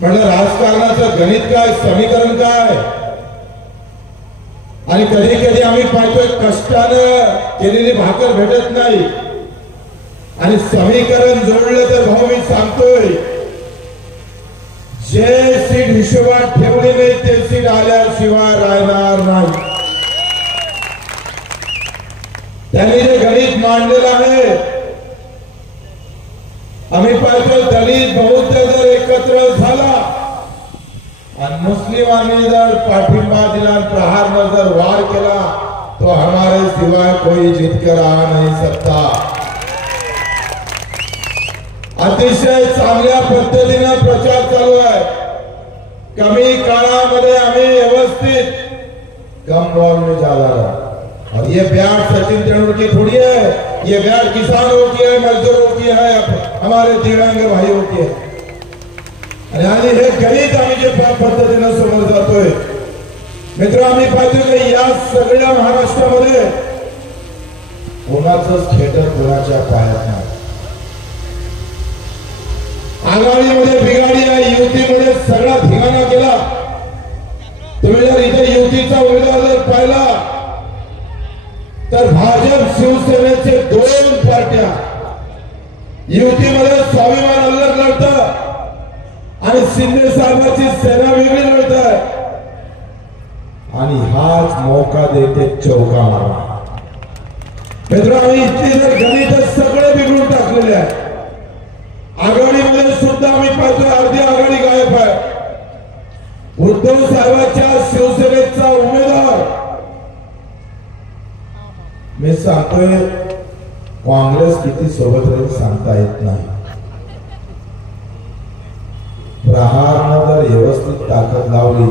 म्हणलं राजकारणाचं गणित काय, समीकरण काय? आणि कधी कधी आम्ही पाहतोय कष्टानं केलेली भाकर भेटत नाही आणि समीकरण जोडलं तर भाऊ मी सांगतोय जे सीट हिशोबात ठेवली नाही ते सीट आल्याशिवाय राहणार नाही. त्यांनी जे गणित मांडलेलं आहे, आम्ही पाहतो दलित बौद्ध जर एकत्र झाला आणि मुस्लिमांनी जर पाठिंबा दिला, प्रहारनं जर वार केला तो हमारे सिवाय कोई जीतकर आ नहीं सकता. अतिशय चांगल्या पद्धतीने प्रचार चालू आहे. कमी काळामध्ये आम्ही व्यवस्थित कम बॉल में ज्यादा रहा. और ये बैट सचिन तेंदुलकर की थोड़ी है, ये बैट किसानों की है, मजदूरों की है, हमारे दिव्यांग भाइयों की है. आणि हे गणित आम्ही जे पद्धतीने समोर जातोय मित्र, आम्ही पाहतो की या सगळ्या महाराष्ट्रामध्ये कोणाचंच थिएटर कोणाच्या पायात नाही. आघाडीमध्ये बिघाडी आहे, युतीमध्ये सगळा धिंगाणा केला. तुम्ही जर इथे युतीचा उमेदवार जर पाहिला तर भाजप शिवसेनेचे दोन पार्ट्या युतीमध्ये स्वाभिमान अलग लढतं आणि शिंदे साहेबांची सेना वेगळी लढत आहे. आणि हाच मौका देते चौका मारा. मित्र, आम्ही इतकी जर गणित सगळे बिघडून टाकलेले आहे. आघाडीमध्ये सुद्धा आम्ही पाहतोय अर्धी आघाडी गायब आहे. उद्धव साहेबांच्या शिवसेनेचा उमेदवार मी सांगतोय, काँग्रेस किती सोबत राहील सांगता येत नाही. प्रहारनं जर व्यवस्थित ताकद लावली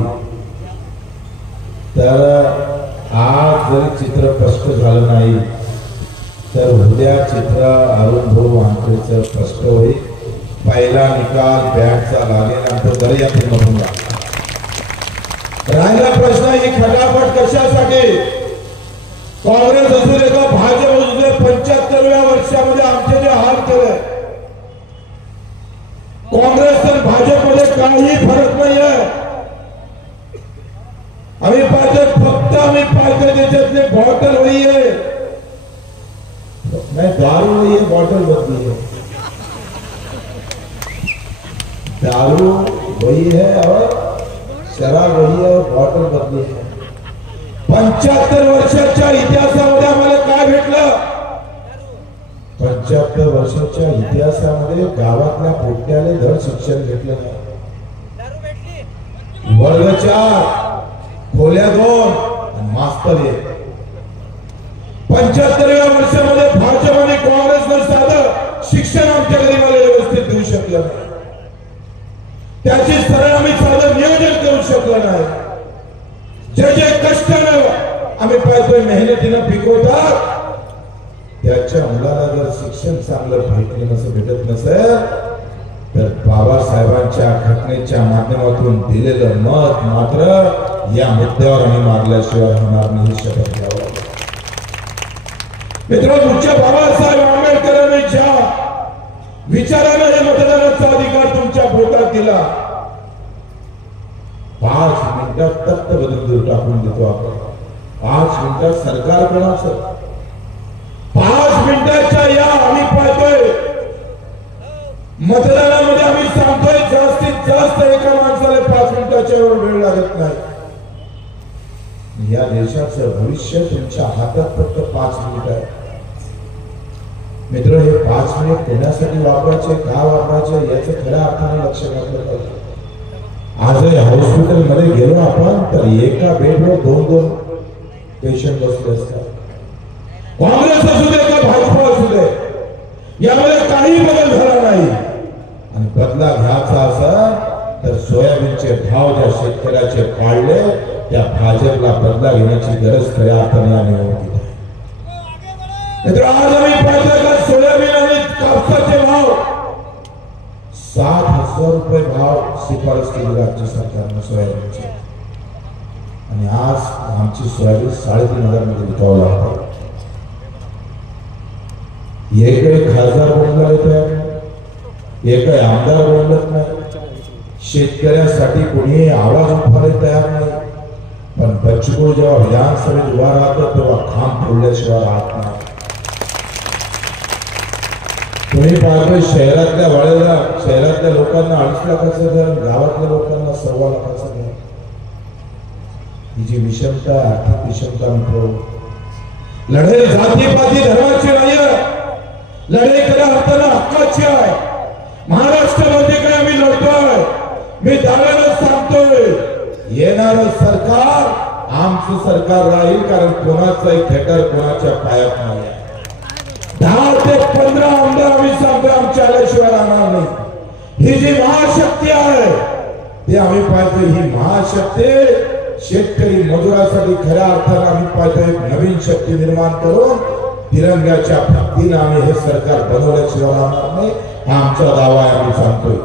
तर आज जर चित्र स्पष्ट झालं नाही तर उद्या चित्र अरुण भाऊ वानखेडेचं स्पष्ट होईल. पहिला निकाल बॅटचा लागेल आणि तो दर्यातून मधून राहिला प्रश्न ही खटापट कशासाठी? काँग्रेस असू दे का भाजप असू दे, 75व्या वर्षामध्ये आमचे जे हाल केले, काँग्रेस आणि भाजपमध्ये काही फरक नाही आहे. आम्ही पाहतो, फक्त आम्ही पाहतो त्याच्यातले बॉटल वही है, नहीं दारू वही है, बॉटल बदली है. दारू वही है और शराब वही है और बॉटल बदली है. 75 वर्षाच्या इतिहासामध्ये आम्हाला काय भेटलं? 75 वर्षाच्या इतिहासामध्ये गावातल्या पोट्याले धड शिक्षण घेतलं नाही. वर्ग 4, खोल्या 2 आणि मास्तर 1. 75व्या वर्षामध्ये भाजप आणि काँग्रेसनं साधं शिक्षण आमच्या गरीबाला व्यवस्थित देऊ शकलं नाही. त्याची सरळ आम्ही साधं नियोजन करू शकलो नाही. जे जे कष्टानं आम्ही पाहतोय मेहनतीनं पिकवतात त्याच्या मुलाला जर शिक्षण चांगलं भेटत नसेल तर बाबासाहेबांच्या घटनेच्या माध्यमातून दिलेलं मत मात्र या मुद्द्यावर आम्ही मारल्याशिवाय होणार नाही. शपथ घ्यावं. मित्रांनो, बाबासाहेब आंबेडकरांनी ज्या विचारानं हे मतदानाचा अधिकार तुमच्या पोटात दिला, 5 मिनिटात तख्त बदलून टाकून देतो आपण. 5 मिनिटात सरकार कोणाचं? 5 मिनिटाच्या या आम्ही पाहतोय मतदानामध्ये आम्ही सांगतोय जास्तीत जास्त एका माणसाला 5 मिनिटाच्या वेळ लागत नाही. या देशाचं भविष्य तुमच्या हातात फक्त 5 मिनिट आहे. मित्र, हे 5 मिनिट कोणासाठी वापरायचे, का वापरायचे याचं खऱ्या अर्थाने लक्ष घातलं पाहिजे. आजही हॉस्पिटलमध्ये गेलो आपण तर एका बेडवर 2-2 पेशंट बसले असतात. काँग्रेस असू दे का भाजप असू दे, यामध्ये काही बदल झाला नाही. आणि बदला घ्यायचा असेल तर सोयाबीनचे भाव ज्या शेतकऱ्याचे पाळले त्या भाजपला बदला घेण्याची गरज खऱ्या अर्थाने या निवडणुकीत आहे. मित्र, आज आम्ही पाहतोय का सोयाबीन आणि कापसाचे भाव 7,000 रुपये भाव शिफारस केली राज्य सरकारने सोयाबीनची. आणि आज आमची सोयाबीन 3,500 मध्ये विकावं लागतं. एकही खासदार बोलला येतोय, एकही आमदार बोलत नाही. शेतकऱ्यासाठी कोणी आवाज उठवायला तयार नाही, पण बच्चू जेव्हा विधानसभेत उभा राहतो तेव्हा खांब फोडल्याशिवाय राहत नाही. तुम्ही पाहतोय शहरातल्या वाड्याला, शहरातल्या लोकांना 2.5 लाखाचं घर, गावातल्या लोकांना 1.25 लाखाचं घर. ही जी विषमता, आर्थिक विषमता मित्र, लढाई जातीपाती धर्माची नाही, लढाई खऱ्या अर्थानं हक्काची आहे. महाराष्ट्रामध्ये काय आम्ही लढतोय, मी दाव्यानं सांगतोय, येणारं सरकार आमचं सरकार राहील, कारण कोणाचाही खेटर कोणाच्या पायात नाही. 10 ते 15 आमदार आम्ही सांगतोय, आमच्या आल्याशिवाय राहणार नाही. ही जी महाशक्ती आहे ते आम्ही पाहतोय, ही महाशक्ती शेतकरी मजुरासाठी खऱ्या अर्थानं आम्ही पाहतोय एक नवीन शक्ती निर्माण करून तिरंग्याच्या भक्तीने आम्ही हे सरकार बनवल्याशिवाय राहणार नाही. हा आमचा दावा आहे, आम्ही सांगतोय.